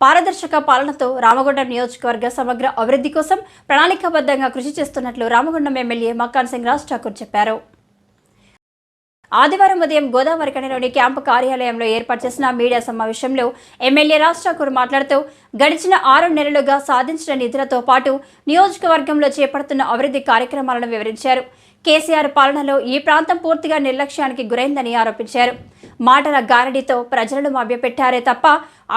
పారదర్శక పాలనతో రామగుండం నియోజకవర్గ సమగ్ర అభివృద్ధి కోసం ప్రణాళికాబద్ధంగా కృషి చేస్తున్నట్లు రామగుండం ఎమ్మెల్యే మక్కాన్ సింగ్ రాజ్ ఠాకూర్ చెప్పారు. ఆదివారం ఉదయం గోదావరి కనిలోని క్యాంపు కార్యాలయంలో ఏర్పాటు చేసిన మీడియా సమావేశంలో ఎమ్మెల్యే రాజ్ ఠాకూర్ మాట్లాడుతూ గడిచిన ఆరు నెలలుగా సాధించిన నిధులతో పాటు నియోజకవర్గంలో చేపడుతున్న అభివృద్ధి కార్యక్రమాలను వివరించారు. కేసీఆర్ పాలనలో ఈ ప్రాంతం పూర్తిగా నిర్లక్ష్యానికి గురైందని ఆరోపించారు. మాటల గారడితో ప్రజలను మభ్యపెట్టారే తప్ప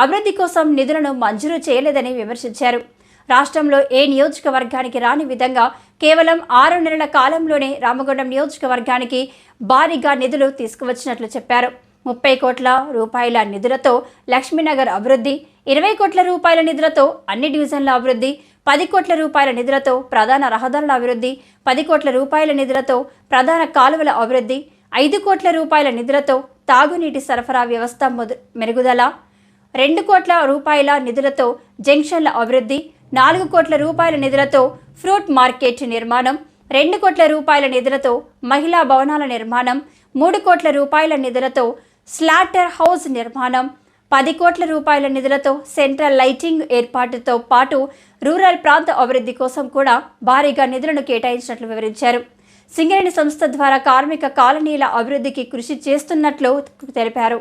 అభివృద్ధి కోసం నిధులను మంజూరు చేయలేదని విమర్శించారు. రాష్ట్రంలో ఏ నియోజకవర్గానికి రాని విధంగా కేవలం ఆరు నెలల కాలంలోనే రామగుండం నియోజకవర్గానికి భారీగా నిధులు తీసుకువచ్చినట్లు చెప్పారు. ముప్పై కోట్ల రూపాయల నిధులతో లక్ష్మీనగర్ అభివృద్ధి ఇరవై కోట్ల రూపాయల నిధులతో అన్ని డివిజన్ల అభివృద్ధి పది కోట్ల రూపాయల నిధులతో ప్రధాన రహదారుల అభివృద్ధి పది కోట్ల రూపాయల నిధులతో ప్రధాన కాలువల అభివృద్ధి ఐదు కోట్ల రూపాయల నిధులతో తాగునీటి సరఫరా వ్యవస్థ మెరుగుదల రెండు కోట్ల రూపాయల నిధులతో జంక్షన్ల అభివృద్ధి నాలుగు కోట్ల రూపాయల నిధులతో ఫ్రూట్ మార్కెట్ నిర్మాణం రెండు కోట్ల రూపాయల నిధులతో మహిళా భవనాల నిర్మాణం మూడు కోట్ల రూపాయల నిధులతో స్లాటర్ హౌస్ నిర్మాణం పది కోట్ల రూపాయల నిధులతో సెంట్రల్ లైటింగ్ ఏర్పాటుతో పాటు రూరల్ ప్రాంత అభివృద్ధి కోసం కూడా భారీగా నిధులను కేటాయించినట్లు వివరించారు. సింగరేణి సంస్థ ద్వారా కార్మిక కాలనీల అభివృద్ధికి కృషి చేస్తున్నట్లు తెలిపారు.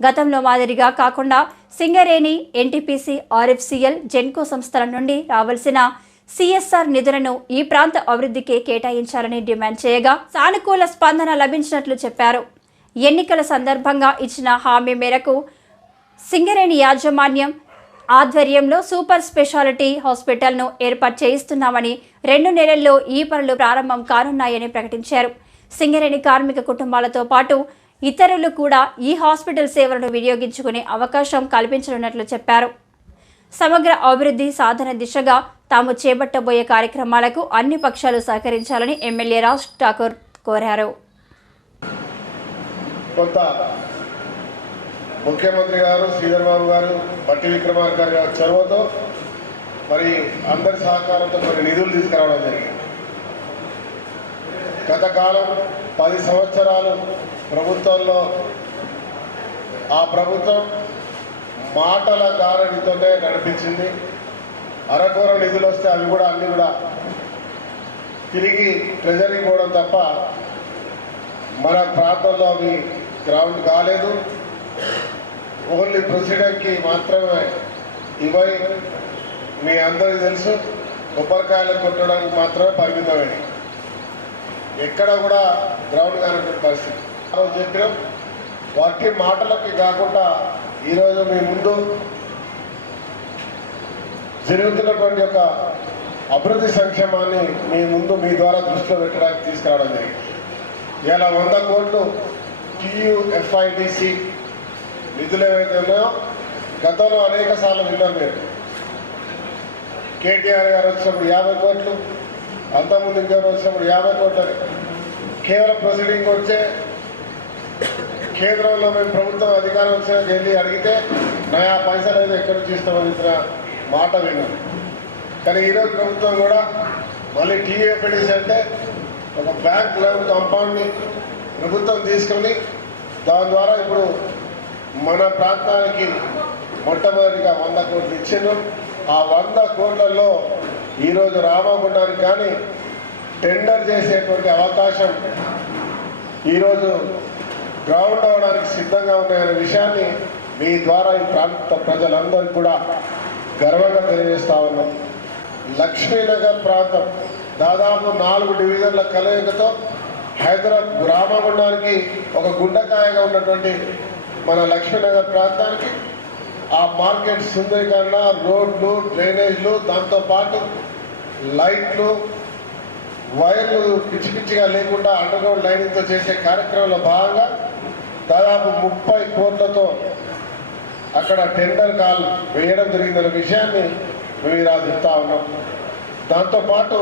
గతంలో మాదిరిగా కాకుండా సింగరేణి ఎన్టీపీసీ ఆర్ఎఫ్సిఎల్ జెన్కో సంస్థల నుండి రావాల్సిన సిఎస్ఆర్ నిధులను ఈ ప్రాంత అభివృద్ధికి కేటాయించాలని డిమాండ్ చేయగా సానుకూల స్పందన లభించినట్లు చెప్పారు. ఎన్నికల సందర్భంగా ఇచ్చిన హామీ మేరకు సింగరేణి యాజమాన్యం ఆధ్వర్యంలో సూపర్ స్పెషాలిటీ హాస్పిటల్ను ఏర్పాటు చేయిస్తున్నామని రెండు నెలల్లో ఈ పనులు ప్రారంభం కానున్నాయని ప్రకటించారు. సింగరేణి కార్మిక కుటుంబాలతో పాటు ఇతరులు కూడా ఈ హాస్పిటల్ సేవలను వినియోగించుకునే అవకాశం కల్పించనున్నట్లు చెప్పారు. సమగ్ర అభివృద్ధి సాధన దిశగా తాము చేపట్టబోయే కార్యక్రమాలకు అన్ని పక్షాలు సహకరించాలని ఎమ్మెల్యే రాజ్ ఠాకూర్ కోరారు. కొంత ముఖ్యమంత్రి గారు శ్రీధర్ బాబు గారు బట్టి విక్రమార్క గారి చొరవతో మరి అందరి సహకారంతో కొన్ని నిధులు తీసుకురావడం జరిగింది. గత కాలం పది సంవత్సరాలు ప్రభుత్వంలో ఆ ప్రభుత్వం మాటల గారడితోనే నడిపించింది. అరకొర నిధులు వస్తే అవి కూడా అన్నీ కూడా తిరిగి ట్రెజరీ పోవడం తప్ప మన ప్రాంతంలో అవి గ్రౌండ్ కాలేదు. ఓన్లీ ప్రెసిడెంట్కి మాత్రమే ఇవై మీ అందరికీ తెలుసు కొబ్బరికాయలు కొట్టడానికి మాత్రమే పరిమితమైనవి ఎక్కడ కూడా గ్రౌండ్ కానటువంటి పరిస్థితి. ఆ రోజు చెప్పినాం వాటి మాటలకి కాకుండా ఈరోజు మీ ముందు జరుగుతున్నటువంటి యొక్క అభివృద్ధి సంక్షేమాన్ని మీ ముందు మీ ద్వారా దృష్టిలో పెట్టడానికి తీసుకురావడం జరిగింది. ఇలా వంద కోట్లు టీయుఎఫ్ఐడిసి నిధులు ఏవైతే ఉన్నాయో గతంలో అనేక సార్లు విన్నారు మీరు కేటీఆర్ గారు వచ్చినప్పుడు యాభై కోట్లు అంతకుముందు ఇంకెవరు వచ్చినప్పుడు యాభై కోట్లు కేవలం ప్రొసీడింగ్ వచ్చే కేంద్రంలో మేము ప్రభుత్వం అధికారం వచ్చినాక వెళ్ళి అడిగితే నయా పైసలు అయితే ఎక్కడి నుంచి ఇస్తామని మాట విన్నాం. కానీ ఈరోజు ప్రభుత్వం కూడా మళ్ళీ టీఏపీడీసీ అంటే ఒక బ్యాంక్ లెవెల్ కాంపౌండ్ని ప్రభుత్వం తీసుకొని దాని ద్వారా ఇప్పుడు మన ప్రాంతానికి మొట్టమొదటిగా వంద కోట్లు ఇచ్చిండ్రు. ఆ వంద కోట్లలో ఈరోజు రామగుండానికి కానీ టెండర్ చేసేటువంటి అవకాశం ఈరోజు గ్రౌండ్ అవ్వడానికి సిద్ధంగా ఉన్నాయనే విషయాన్ని మీ ద్వారా ఈ ప్రాంత ప్రజలందరికీ కూడా గర్వంగా తెలియజేస్తా ఉన్నాం. లక్ష్మీనగర్ ప్రాంతం దాదాపు నాలుగు డివిజన్ల కలయికతో హైదరాబాద్ రామగుండానికి ఒక గుండకాయగా ఉన్నటువంటి మన లక్ష్మీనగర్ ప్రాంతానికి ఆ మార్కెట్ సుందరీకరణ రోడ్లు డ్రైనేజ్లు దాంతోపాటు లైట్లు వైర్లు పిచ్చి పిచ్చిగా లేకుండా అండర్గ్రౌండ్ లైనింగ్తో చేసే కార్యక్రమంలో భాగంగా దాదాపు ముప్పై కోట్లతో అక్కడ టెండర్ కాల్ వేయడం జరిగిందనే విషయాన్ని మేము ఇలా చెప్తా ఉన్నాం. దాంతోపాటు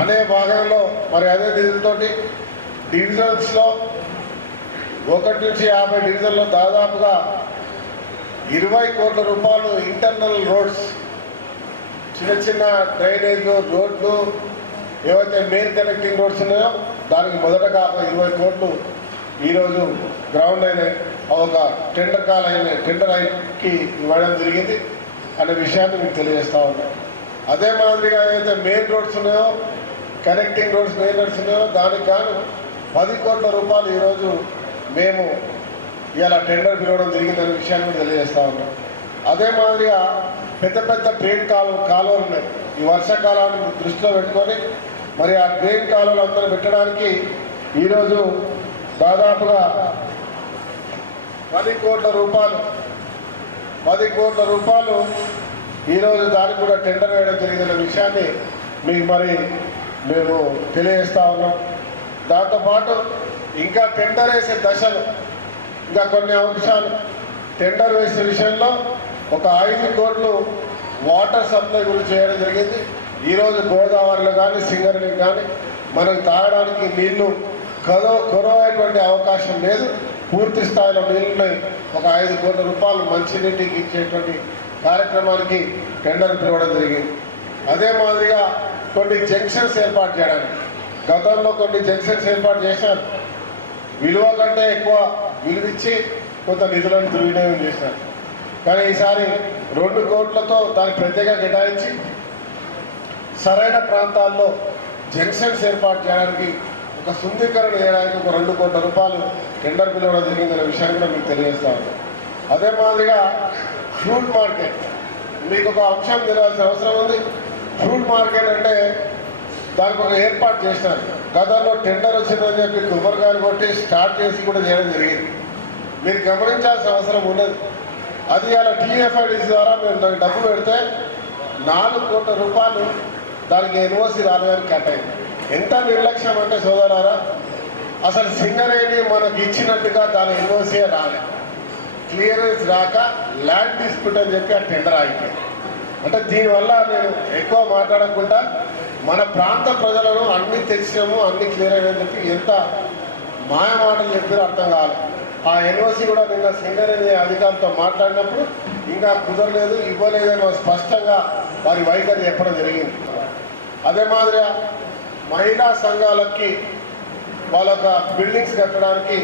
అనే భాగంలో మరి అదే నిధులతోటి డివిజన్స్లో ఒకటి నుంచి యాభై డివిజన్లో దాదాపుగా ఇరవై కోట్ల రూపాయలు ఇంటర్నల్ రోడ్స్ చిన్న చిన్న డ్రైనేజ్లు రోడ్లు ఏవైతే మెయిన్ కనెక్టింగ్ రోడ్స్ ఉన్నాయో దానికి మొదటగా ఇరవై కోట్లు ఈరోజు గ్రౌండ్ అయిన ఒక టెండర్ కాల్ అయిన టెండర్ అయికి ఇవ్వడం జరిగింది అనే విషయాన్ని మీకు తెలియజేస్తా ఉన్నాం. అదే మాదిరిగా ఏదైతే మెయిన్ రోడ్స్ ఉన్నాయో కనెక్టింగ్ రోడ్స్ మెయిన్ రోడ్స్ ఉన్నాయో దానికి గాను పది కోట్ల రూపాయలు ఈరోజు మేము ఇలా టెండర్ పిలవడం జరిగిందనే విషయాన్ని కూడా తెలియజేస్తా ఉన్నాం. అదే మాదిరిగా పెద్ద పెద్ద ట్రైన్ కాలువ కాలువలు ఉన్నాయి. ఈ వర్షాకాలాన్ని దృష్టిలో పెట్టుకొని మరి ఆ ట్రైన్ కాలువలు అందరూ పెట్టడానికి ఈరోజు దాదాపుగా పది కోట్ల రూపాయలు పది కోట్ల రూపాయలు ఈరోజు దానికి కూడా టెండర్ వేయడం జరిగిందన్న విషయాన్ని మీకు మరి మేము తెలియజేస్తా ఉన్నాం. దాంతోపాటు ఇంకా టెండర్ వేసే దశలు ఇంకా కొన్ని అంశాలు. టెండర్ వేసే విషయంలో ఒక ఐదు కోట్లు వాటర్ సప్లై గురించి చేయడం జరిగింది. ఈరోజు గోదావరిలో కానీ సింగరేణికి కానీ మనం తాగడానికి నీళ్ళు కరో కొరవైనటువంటి అవకాశం లేదు. పూర్తి స్థాయిలో నీళ్ళని ఒక ఐదు కోట్ల రూపాయలు మంచినీటికి ఇచ్చేటువంటి కార్యక్రమానికి టెండర్ పిలవడం జరిగింది. అదే మాదిరిగా కొన్ని జంక్షన్స్ ఏర్పాటు చేయడానికి. గతంలో కొన్ని జంక్షన్స్ ఏర్పాటు చేశారు. విలువ కంటే ఎక్కువ విలువిచ్చి కొంత నిధులను దుర్వినియోగం చేశారు. కానీ ఈసారి రెండు కోట్లతో దానికి ప్రత్యేకంగా కేటాయించి సరైన ప్రాంతాల్లో జంక్షన్స్ ఏర్పాటు చేయడానికి ఒక శుద్ధీకరణ చేయడానికి ఒక రెండు కోట్ల రూపాయలు టెండర్ పిలవడం జరిగిందనే విషయాన్ని కూడా మీకు తెలియజేస్తాను అదే మాదిరిగా ఫ్రూట్ మార్కెట్ మీకు ఒక అంశం తెలియాల్సిన అవసరం ఉంది. ఫ్రూట్ మార్కెట్ అంటే దానికి ఒక ఏర్పాటు చేసినారు గతంలో టెండర్ వచ్చిందని చెప్పి కుమ్మరికాయలు కొట్టి స్టార్ట్ చేసి కూడా చేయడం జరిగింది. మీరు గమనించాల్సిన అవసరం ఉండదు అది అలా టీఎఫ్ఐడిసి ద్వారా మేము దానికి డబ్బు పెడితే నాలుగు కోట్ల రూపాయలు దానికి ఎన్ఓసి రాలేదని కేటాయింది ఎంత నిర్లక్ష్యం అంటే సోదరారా అసలు సింగరేణి మనకి ఇచ్చినట్టుగా దాని ఎన్ఓసీ రాలే. క్లియరెన్స్ రాక ల్యాండ్ డిస్ప్యూట్ అని చెప్పి ఆ టెండర్ ఆగిపోయింది. అంటే దీనివల్ల నేను ఎక్కువ మాట్లాడకుండా మన ప్రాంత ప్రజలను అన్ని తెలిసినాము అన్ని క్లియర్ అయినని చెప్పి ఎంత మాయ మాటలు చెప్పారో అర్థం కావాలి ఆ ఎన్ఓసి కూడా నిన్న సింగరేణి అధికారులతో మాట్లాడినప్పుడు ఇంకా కుదరలేదు ఇవ్వలేదని స్పష్టంగా వారి వైఖరి చెప్పడం జరిగింది. అదే మాదిరిగా మహిళా సంఘాలకి వాళ్ళ యొక్క బిల్డింగ్స్ కట్టడానికి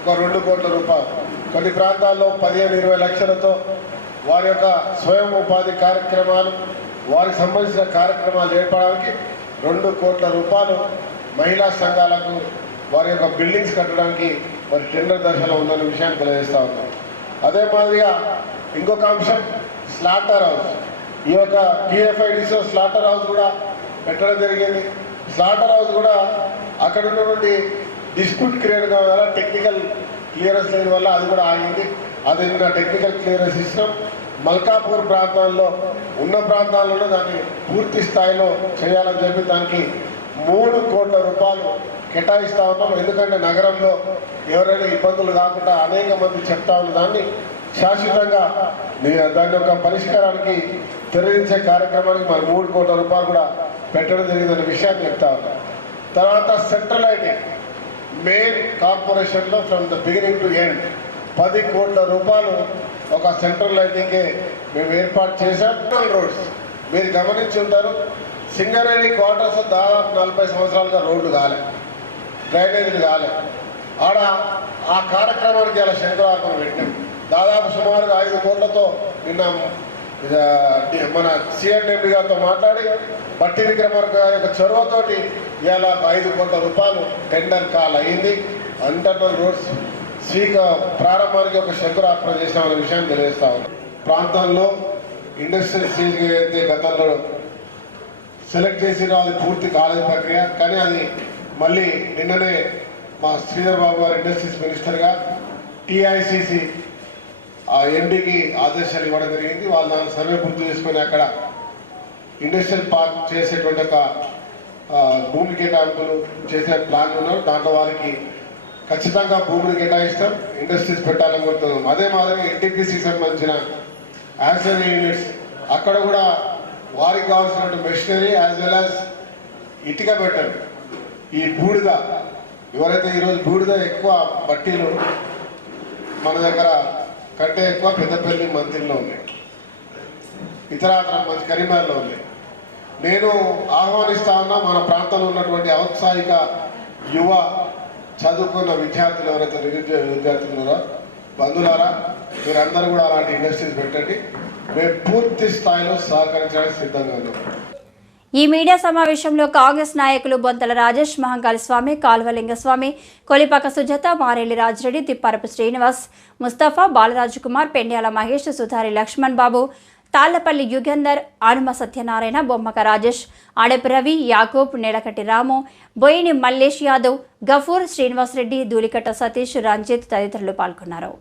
ఒక రెండు కోట్ల రూపాయలు. కొన్ని ప్రాంతాల్లో పదిహేను ఇరవై లక్షలతో వారి యొక్క స్వయం ఉపాధి కార్యక్రమాలు వారికి సంబంధించిన కార్యక్రమాలు చేపడానికి రెండు కోట్ల రూపాయలు మహిళా సంఘాలకు వారి యొక్క బిల్డింగ్స్ కట్టడానికి మరి టెండర్ దశలో ఉందన్న విషయాన్ని తెలియజేస్తూ ఉన్నాం. అదే మాదిరిగా ఇంకొక అంశం స్లాటర్ హౌస్. ఈ యొక్క టిఎఫ్ఐడిసో స్లాటర్ హౌస్ కూడా పెట్టడం జరిగింది. స్లాటర్ హౌస్ కూడా అక్కడ ఉన్నటువంటి డిస్ప్యూట్ క్రియేట్ కావడం వల్ల టెక్నికల్ క్లియరెన్స్ లేని వల్ల అది కూడా ఆగింది. అది టెక్నికల్ క్లియరెన్స్ ఇస్తాం మల్కాపూర్ ప్రాంతాల్లో ఉన్న ప్రాంతాలలో దాన్ని పూర్తి స్థాయిలో చేయాలని చెప్పి దానికి మూడు కోట్ల రూపాయలు కేటాయిస్తా ఉన్నాం. ఎందుకంటే నగరంలో ఎవరైనా ఇబ్బందులు కాకుండా అనేక మంది చెప్తా ఉన్న దాన్ని శాశ్వతంగా దాని యొక్క పరిష్కారానికి తెరదించే కార్యక్రమానికి మరి మూడు కోట్ల రూపాయలు కూడా పెట్టడం జరిగిందనే విషయాన్ని చెప్తా ఉన్నాం. తర్వాత సెంట్రల్ ఐటీ మెయిన్ కార్పొరేషన్లో from the beginning to end పది కోట్ల రూపాయలు ఒక సెంట్రల్ లైటింగ్కి మేము ఏర్పాటు చేసాం రోడ్స్ మీరు గమనించి ఉంటారు సింగరేణి క్వార్టర్స్ దాదాపు నలభై సంవత్సరాలుగా రోడ్లు కాలే డ్రైనేజీలు కాలే. ఆడ ఆ కార్యక్రమానికి ఇలా శంకురార్పణ పెట్టినాం దాదాపు సుమారుగా ఐదు కోట్లతో నిన్న ఇద- డి- మన సిఎండి గారితో మాట్లాడి బట్టి విక్రమార్క యొక్క చొరవతోటి ఇలా ఐదు కోట్ల రూపాయలు టెండర్ కాల్ అయింది అంటర్నల్ రోడ్స్ స్వీక ప్రారంభానికి ఒక శంకురార్పణ చేసినామనే విషయాన్ని తెలియజేస్తా ప్రాంతంలో ఇండస్ట్రియల్ సీజ్ అయితే గతంలో సెలెక్ట్ చేసిన అది పూర్తి కాలేదు ప్రక్రియ. కానీ అది మళ్ళీ నిన్ననే మా శ్రీధర్ బాబు గారు ఇండస్ట్రీస్ మినిస్టర్గా టీఐసిసి ఆ ఎండికి ఆదేశాలు ఇవ్వడం జరిగింది. వాళ్ళు దాన్ని సర్వే పూర్తి చేసుకొని అక్కడ ఇండస్ట్రియల్ పార్క్ చేసేటువంటి ఒక భూమి కేటాయింపులు చేసే ప్లాన్ ఉన్నారు. దాంట్లో వారికి ఖచ్చితంగా భూమిని కేటాయిస్తాం ఇండస్ట్రీస్ పెట్టాలని కోరుతున్నాం. అదే మాదిరిగా ఎన్టీపీసీ సంబంధించిన యాక్సిడెంట్ యూనిట్స్ అక్కడ కూడా వారికి కావాల్సినటువంటి మెషినరీ యాజ్ వెల్ యాజ్ ఇటుక పెట్టండి. ఈ బూడిద ఎవరైతే ఈరోజు బూడిద ఎక్కువ బట్టీలు మన దగ్గర కంటే ఎక్కువ పెద్దపల్లి మంత్రిలో ఉన్నాయి. ఇతరాతర మంచి కరీంనగర్లో ఉన్నాయి. నేను ఆహ్వానిస్తా ఉన్నా మన ప్రాంతంలో ఉన్నటువంటి ఔత్సాహిక యువ చదువుకున్న విద్యార్థులు ఎవరైతే నిరుద్యోగ విద్యార్థులు ఉన్నారో బంధువులారా మీరందరూ కూడా అలాంటి ఇండస్ట్రీస్ పెట్టండి. మేము పూర్తి స్థాయిలో సహకరించడానికి సిద్ధంగా ఉన్నాం. ఈ మీడియా సమావేశంలో కాంగ్రెస్ నాయకులు బొంతల రాజేష్ మహంకాళి స్వామి కాల్వలింగస్వామి కొలిపాక సుజాత మారేలి రాజిరెడ్డి తిప్పారపు శ్రీనివాస్ ముస్తఫా బాలరాజు కుమార్ పెండ్యాల మహేష్ సుధారి లక్ష్మణ్ బాబు తాళ్ళపల్లి యుగంధర్ ఆనుమ సత్యనారాయణ బొమ్మక రాజేష్ ఆడపు రవి యాకూబ్ నేలకటి రాము బోయిని మల్లేష్ యాదవ్ గఫూర్ శ్రీనివాస్ రెడ్డి సతీష్ రంజిత్ తదితరులు పాల్గొన్నారు.